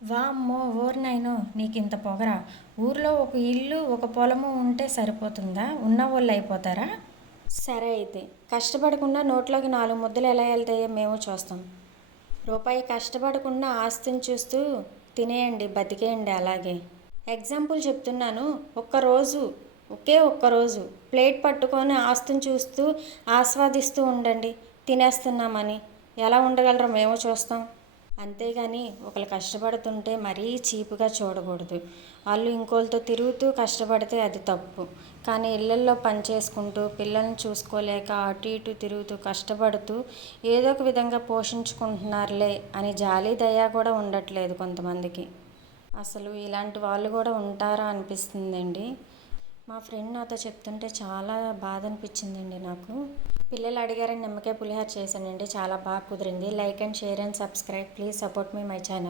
వామ్మో! ఓరినాయనో! నీకింత పొగరా? ఊర్లో ఒక ఇల్లు, ఒక పొలము ఉంటే సరిపోతుందా? ఉన్నవోళ్ళయిపోతారా? సరే అయితే. కష్టపడకుండా నోట్లోకి 4 ముద్దలు ఎలా ఎళ్తాయో మేము చూస్తాం. రూపాయి కష్టపడకుండా ఆస్తిని చూస్తూ తినేయండి, బతికేయండి అలాగే. ఎగ్జాంపుల్ చెప్తున్నాను. ఒక్కరోజు, ఒకే ఒక్కరోజు ప్లేట్ పట్టుకొని ఆస్తిని చూస్తూ ఆస్వాదిస్తూ ఉండండి. తినేస్తున్నామని. ఎలా ఉండగలరో మేము చూస్తాం. అంతేగాని ఒకళ్ళు కష్టపడుతుంటే మరీ చీప్గా చూడకూడదు. వాళ్ళు ఇంకోళ్ళతో తిరుగుతూ కష్టపడితే అది తప్పు. కానీ ఇళ్ళల్లో పని చేసుకుంటూ పిల్లల్ని చూసుకోలేక అటు ఇటు తిరుగుతూ కష్టపడుతూ ఏదో ఒక విధంగా పోషించుకుంటున్నారులే అని జాలి దయ కూడా ఉండట్లేదు కొంతమందికి. అసలు ఇలాంటి వాళ్ళు కూడా ఉంటారా అనిపిస్తుందండి. మా ఫ్రెండ్ నాతో చెప్తుంటే చాలా బాధ అనిపించిందండి నాకు. పిల్లలు అడిగారని నిమ్మకాయ పులిహోర చేశానండి. చాలా బాగా కుదిరింది. Like and share and subscribe. Please support me my channel.